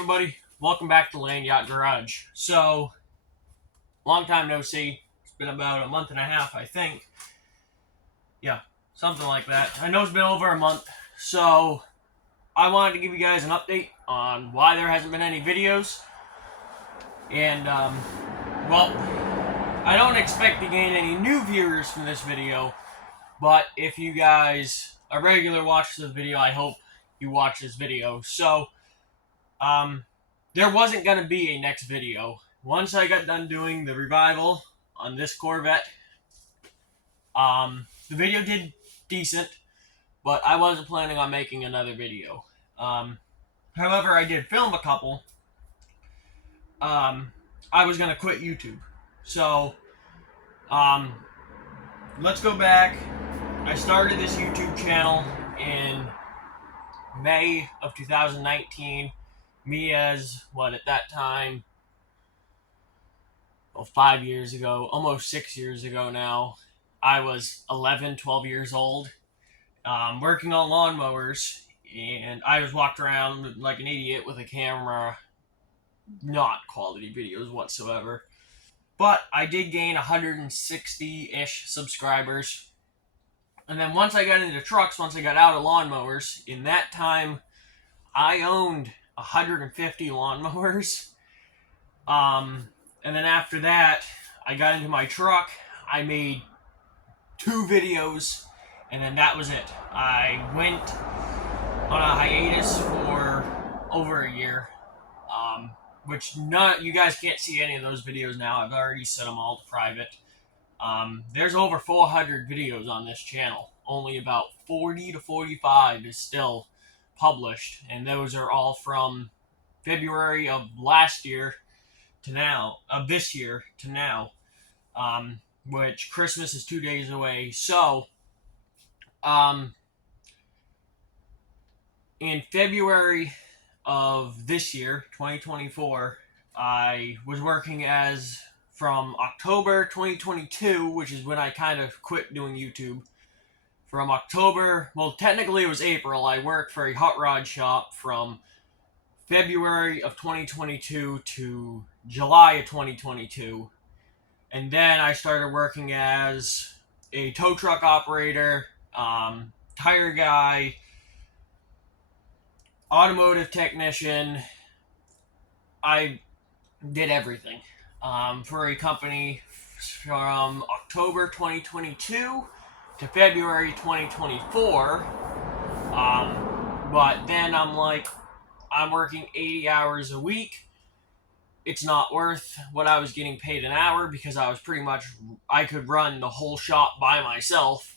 everybody, welcome back to Land Yacht Garage. So, long time no see. It's been about a month and a half, I think. Yeah, something like that. I know it's been over a month, so I wanted to give you guys an update on why there hasn't been any videos. And, well, I don't expect to gain any new viewers from this video, but if you guys are regular watchers of the video, I hope you watch this video. So, there wasn't going to be a next video. Once I got done doing the revival on this Corvette, the video did decent, but I wasn't planning on making another video. However, I did film a couple. I was going to quit YouTube. So, let's go back. I started this YouTube channel in May of 2019. Me as, at that time, 5 years ago, almost 6 years ago now, I was 11, 12 years old, working on lawnmowers, and I was walked around like an idiot with a camera, not quality videos whatsoever. But I did gain 160-ish subscribers. And then once I got into trucks, once I got out of lawnmowers, in that time, I owned 150 lawnmowers. And then after that, I got into my truck. I made 2 videos, and then that was it. I went on a hiatus for over a year, which you guys can't see any of those videos now. I've already set them all to private. There's over 400 videos on this channel. Only about 40 to 45 is still published, and those are all from February of last year to now, of this year to now, which Christmas is 2 days away. So, in February of this year, 2024, I was working from October 2022, which is when I kind of quit doing YouTube. From October, well, technically it was April, I worked for a hot rod shop from February of 2022 to July of 2022. And then I started working as a tow truck operator, tire guy, automotive technician. I did everything for a company from October 2022 to February 2024. But then I'm like, I'm working 80 hours a week. It's not worth what I was getting paid an hour because I could run the whole shop by myself.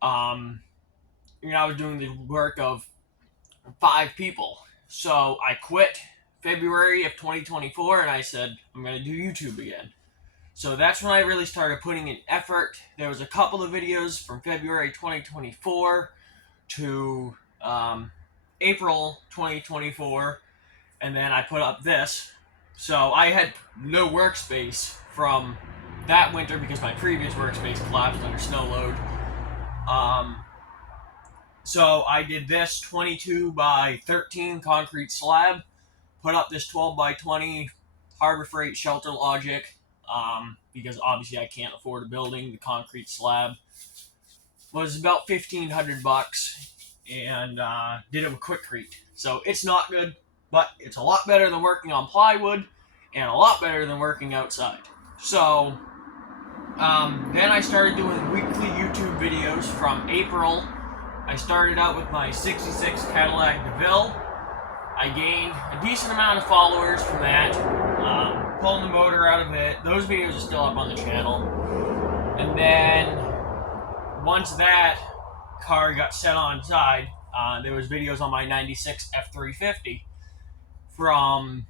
I was doing the work of 5 people. So I quit February of 2024 and I said, I'm going to do YouTube again. So that's when I really started putting in effort. There was a couple of videos from February 2024 to April 2024, and then I put up this. So I had no workspace from that winter because my previous workspace collapsed under snow load. So I did this 22 by 13 concrete slab, put up this 12 by 20 Harbor Freight Shelter Logic, because obviously I can't afford a building. The concrete slab was about $1,500, and did it with Quikrete. So it's not good, but it's a lot better than working on plywood, and a lot better than working outside. So then I started doing weekly YouTube videos from April. I started out with my 66 Cadillac DeVille. I gained a decent amount of followers from that, pulling the motor out of it. Those videos are still up on the channel. And then once that car got set on side, there was videos on my 96 F350. From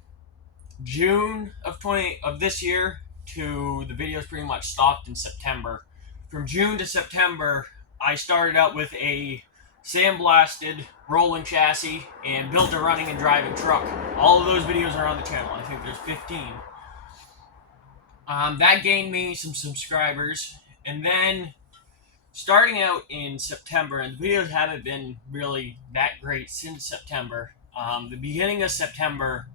June of this year to the videos pretty much stopped in September. From June to September, I started out with a sandblasted rolling chassis and built a running and driving truck. All of those videos are on the channel. I think there's 15. That gained me some subscribers, and then starting out in September, and the videos haven't been really that great since September, The beginning of September,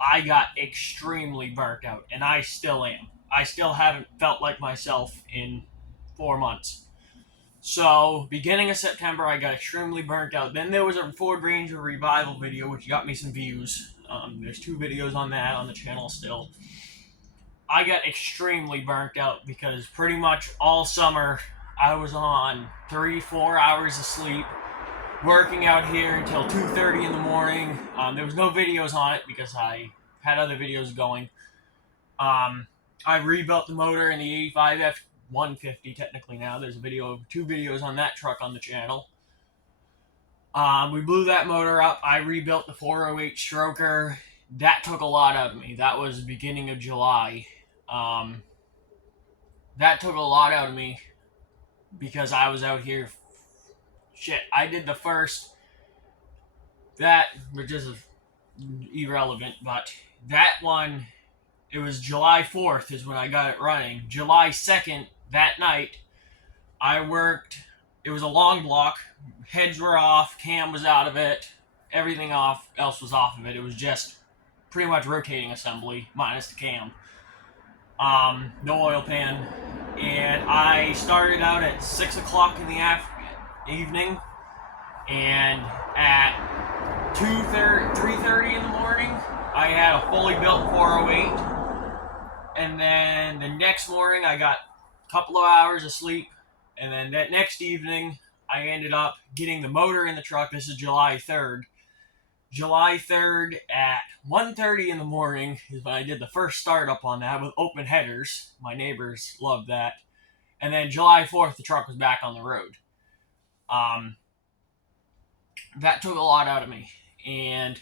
I got extremely burnt out, and I still am. I still haven't felt like myself in 4 months. So, beginning of September, I got extremely burnt out. Then there was a Ford Ranger revival video, which got me some views. There's 2 videos on that on the channel still. I got extremely burnt out because pretty much all summer I was on 3-4 hours of sleep, working out here until 2:30 in the morning. There was no videos on it because I had other videos going. I rebuilt the motor in the 85 F150 technically now. There's 2 videos on that truck on the channel. We blew that motor up. I rebuilt the 408 stroker. That took a lot out of me. That was the beginning of July. That took a lot out of me because I was out here. Shit, I did the first. That, which is irrelevant, but that one, it was July 4th is when I got it running. July 2nd, that night, I worked. It was a long block. Heads were off. Cam was out of it. Everything else was off of it. It was just pretty much rotating assembly, minus the cam. No oil pan. And I started out at 6 o'clock in the evening. And at 3:30 in the morning, I had a fully built 408. And then the next morning, I got a couple of hours of sleep. And then that next evening, I ended up getting the motor in the truck. This is July 3rd. July 3rd at 1:30 in the morning is when I did the first startup on that with open headers. My neighbors loved that. And then July 4th, the truck was back on the road. That took a lot out of me. And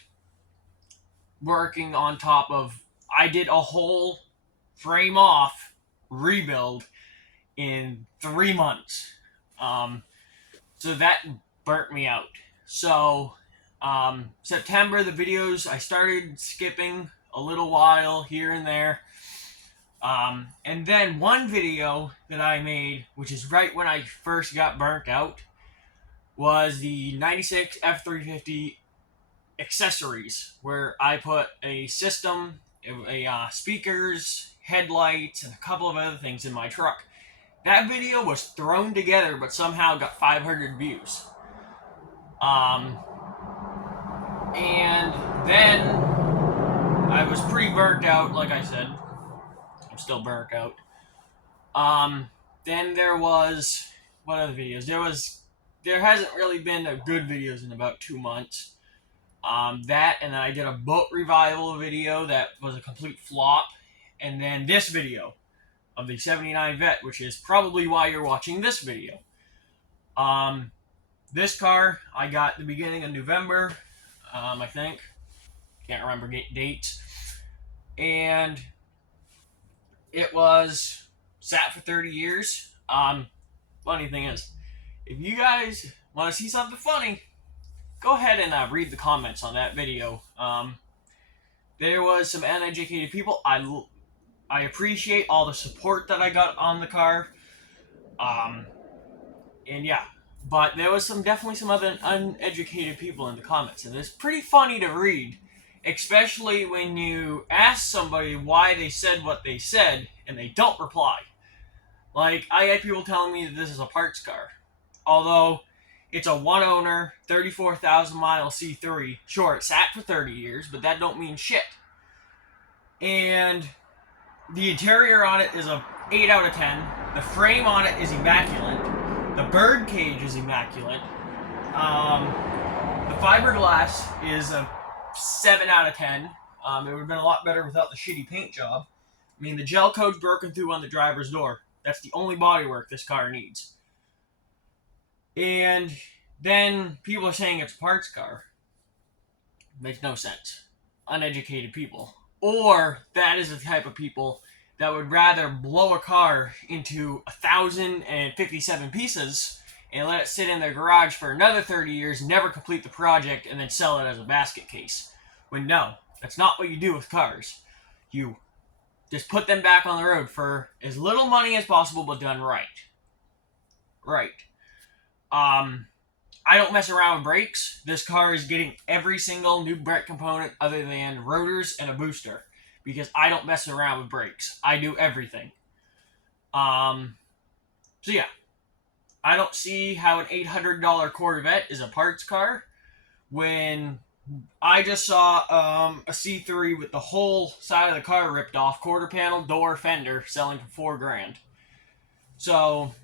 working on top of, I did a whole frame off rebuild in 3 months. So that burnt me out. So September, the videos, I started skipping a little while here and there. And then one video that I made, which is right when I first got burnt out, was the 96 F350 accessories, where I put a system, speakers, headlights, and a couple of other things in my truck. That video was thrown together, but somehow got 500 views. And then I was pretty burnt out, like I said. I'm still burnt out. Then there was, what other videos? There hasn't really been a good videos in about 2 months. That, and then I did a boat revival video that was a complete flop. And then this video of the 79 Vet, which is probably why you're watching this video. This car, I got the beginning of November, I think. Can't remember dates. And it was sat for 30 years. Funny thing is, if you guys want to see something funny, go ahead and read the comments on that video. There was some uneducated people. I appreciate all the support that I got on the car. And yeah, but there was definitely some other uneducated people in the comments, and it's pretty funny to read, especially when you ask somebody why they said what they said and they don't reply. Like, I had people telling me that this is a parts car, although it's a one-owner, 34,000-mile C3. Sure, it sat for 30 years, but that don't mean shit. And the interior on it is a 8 out of 10. The frame on it is immaculate. The bird cage is immaculate. The fiberglass is a 7 out of 10. It would have been a lot better without the shitty paint job. I mean, the gel coat's broken through on the driver's door. That's the only bodywork this car needs. And then people are saying it's a parts car. Makes no sense. Uneducated people. Or that is the type of people that would rather blow a car into 1,057 pieces and let it sit in their garage for another 30 years, never complete the project, and then sell it as a basket case. When no, that's not what you do with cars. You just put them back on the road for as little money as possible, but done right. Right. I don't mess around with brakes. This car is getting every single new brake component other than rotors and a booster, because I don't mess around with brakes. I do everything. So yeah, I don't see how an $800 Corvette is a parts car when I just saw a C3 with the whole side of the car ripped off, quarter panel, door, fender, selling for $4,000. So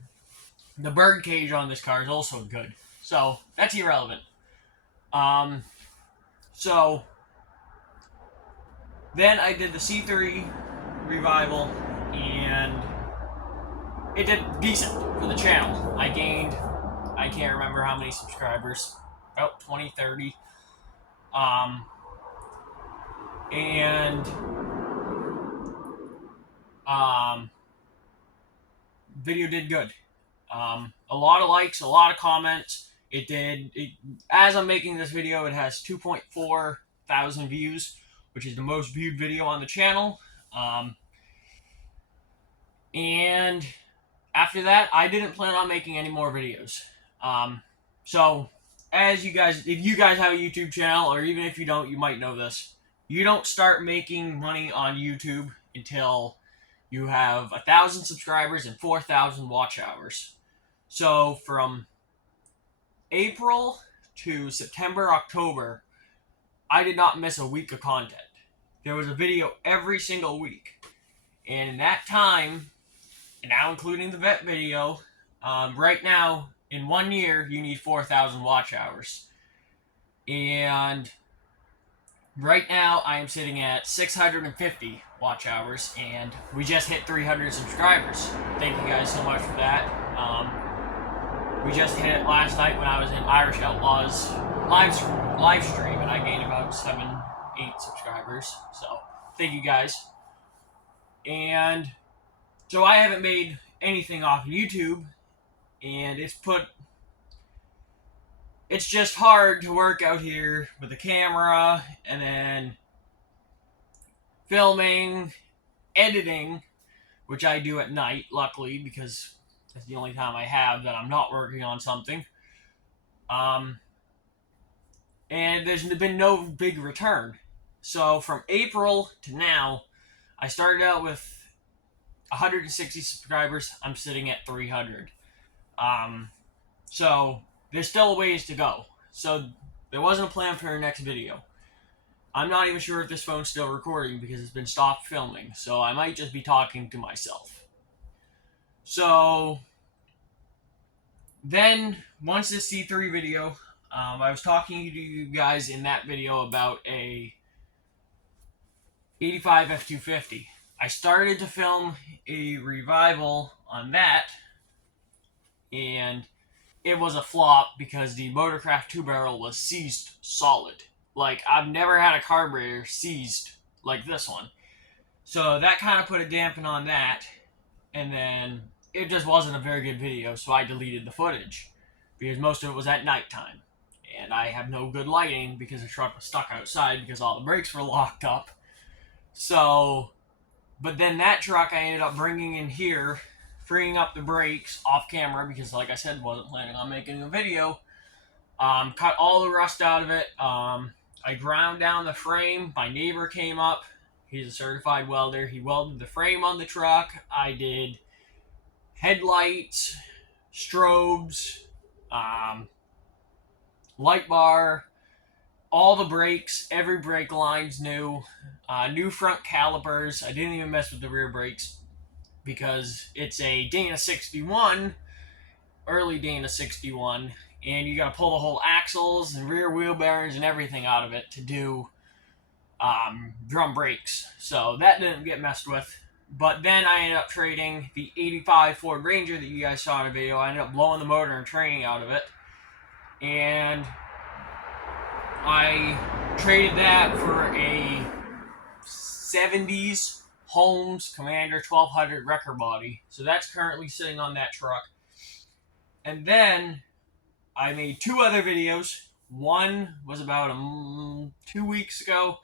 the bird cage on this car is also good. So that's irrelevant. So then I did the C3 revival, and it did decent for the channel. I gained, I can't remember how many subscribers, about 20, 30. And video did good. A lot of likes, a lot of comments. As I'm making this video, it has 2.4 thousand views, which is the most viewed video on the channel. And after that, I didn't plan on making any more videos. So, if you guys have a YouTube channel, or even if you don't, you might know this. You don't start making money on YouTube until you have 1,000 subscribers and 4,000 watch hours. So from April to September, October, I did not miss a week of content. There was a video every single week. And in that time, and now including the vet video, right now, in 1 year, you need 4,000 watch hours. And right now, I am sitting at 650 watch hours, and we just hit 300 subscribers. Thank you guys so much for that. We just hit it last night when I was in Irish Outlaws live stream, and I gained about 7, 8 subscribers. So, thank you guys. And so I haven't made anything off of YouTube, and it's just hard to work out here with a camera, and then filming, editing, which I do at night, luckily, because that's the only time I have that I'm not working on something. And there's been no big return. So from April to now, I started out with 160 subscribers. I'm sitting at 300. So there's still a ways to go. So there wasn't a plan for our next video. I'm not even sure if this phone's still recording because it's been stopped filming. So I might just be talking to myself. So then once this C3 video, I was talking to you guys in that video about a 85 F250. I started to film a revival on that, and it was a flop because the Motorcraft 2-barrel was seized solid. Like, I've never had a carburetor seized like this one. So that kind of put a dampen on that, and then it just wasn't a very good video, so I deleted the footage because most of it was at nighttime. And I have no good lighting because the truck was stuck outside because all the brakes were locked up. So, but then that truck I ended up bringing in here, freeing up the brakes off camera because, like I said, wasn't planning on making a video. Cut all the rust out of it. I ground down the frame. My neighbor came up. He's a certified welder. He welded the frame on the truck. I did headlights, strobes, light bar, all the brakes, every brake line's new. New front calipers. I didn't even mess with the rear brakes because it's a Dana 61, early Dana 61, and you gotta pull the whole axles and rear wheel bearings and everything out of it to do drum brakes. So that didn't get messed with. But then I ended up trading the 85 Ford Ranger that you guys saw in a video. I ended up blowing the motor and training out of it. And I traded that for a 70s Holmes Commander 1200 wrecker body. So that's currently sitting on that truck. And then I made 2 other videos. One was about 2 weeks ago.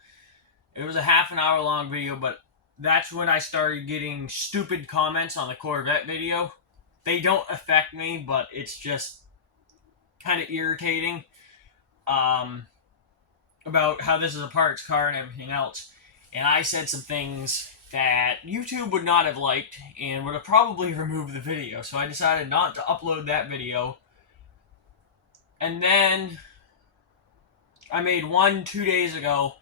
It was a half an hour long video, but that's when I started getting stupid comments on the Corvette video. They don't affect me, but it's just kind of irritating about how this is a parts car and everything else. And I said some things that YouTube would not have liked and would have probably removed the video. So I decided not to upload that video. And then I made one 2 days ago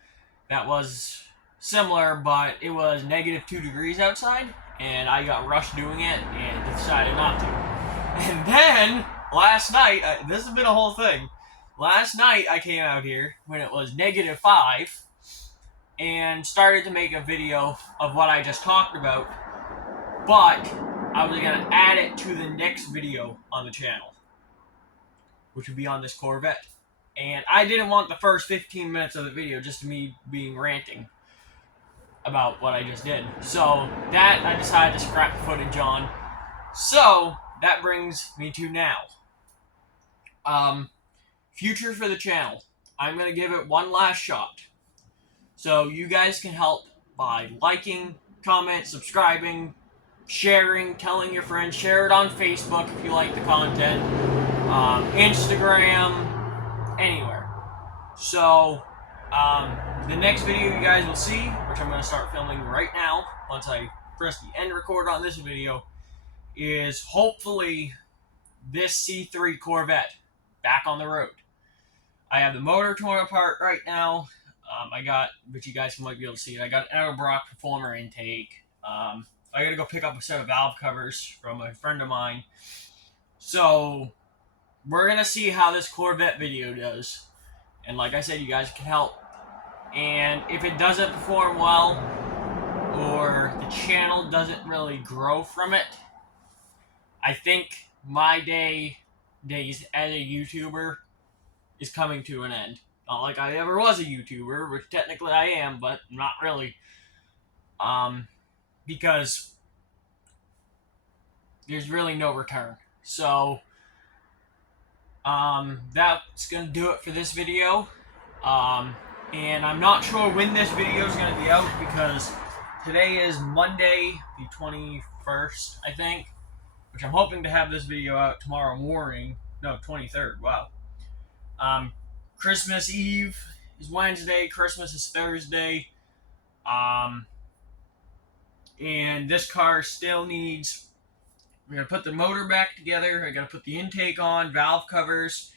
that was similar, but it was -2 degrees outside, and I got rushed doing it and decided not to. And then last night, this has been a whole thing. Last night I came out here when it was -5 and started to make a video of what I just talked about, but I was going to add it to the next video on the channel, which would be on this Corvette. And I didn't want the first 15 minutes of the video just to me being ranting about what I just did. So that I decided to scrap the footage on. So that brings me to now. Future for the channel. I'm going to give it one last shot. So you guys can help by liking, comment, subscribing, sharing, telling your friends, share it on Facebook if you like the content, Instagram, anywhere. So the next video you guys will see, which I'm going to start filming right now once I press the end record on this video, is hopefully this C3 Corvette back on the road. I have the motor torn apart right now. I got, but you guys might be able to see it, I got an Edelbrock Performer intake. I got to go pick up a set of valve covers from a friend of mine. So we're going to see how this Corvette video does. And like I said, you guys can help. And if it doesn't perform well, or the channel doesn't really grow from it, I think my days as a YouTuber is coming to an end. Not like I ever was a YouTuber, which technically I am, but not really. Because there's really no return. So that's going to do it for this video. And I'm not sure when this video is going to be out, because today is Monday the 21st, I think, which I'm hoping to have this video out tomorrow morning. No, 23rd, wow. Christmas Eve is Wednesday, Christmas is Thursday. And this car still needs, we're going to put the motor back together, I got to put the intake on, valve covers,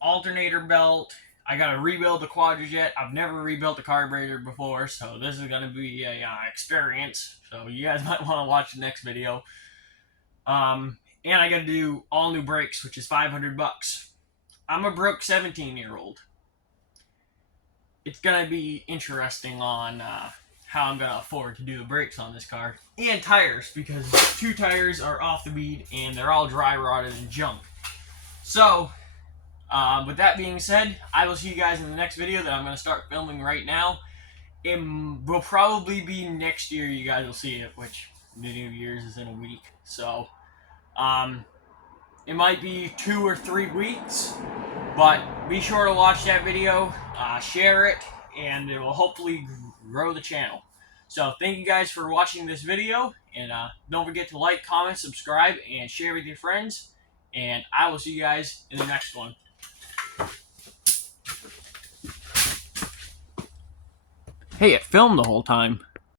alternator belt. I got to rebuild the Quadrajet. I've never rebuilt a carburetor before, so this is going to be a experience. So you guys might want to watch the next video. And I got to do all new brakes, which is $500. I'm a broke 17-year-old. It's going to be interesting on how I'm going to afford to do the brakes on this car. And tires, because 2 tires are off the bead and they're all dry rotted and junk. So with that being said, I will see you guys in the next video that I'm going to start filming right now. It will probably be next year you guys will see it, which the New Year's is in a week. So it might be 2 or 3 weeks, but be sure to watch that video, share it, and it will hopefully grow the channel. So thank you guys for watching this video, and don't forget to like, comment, subscribe, and share with your friends, and I will see you guys in the next one. Hey, it filmed the whole time.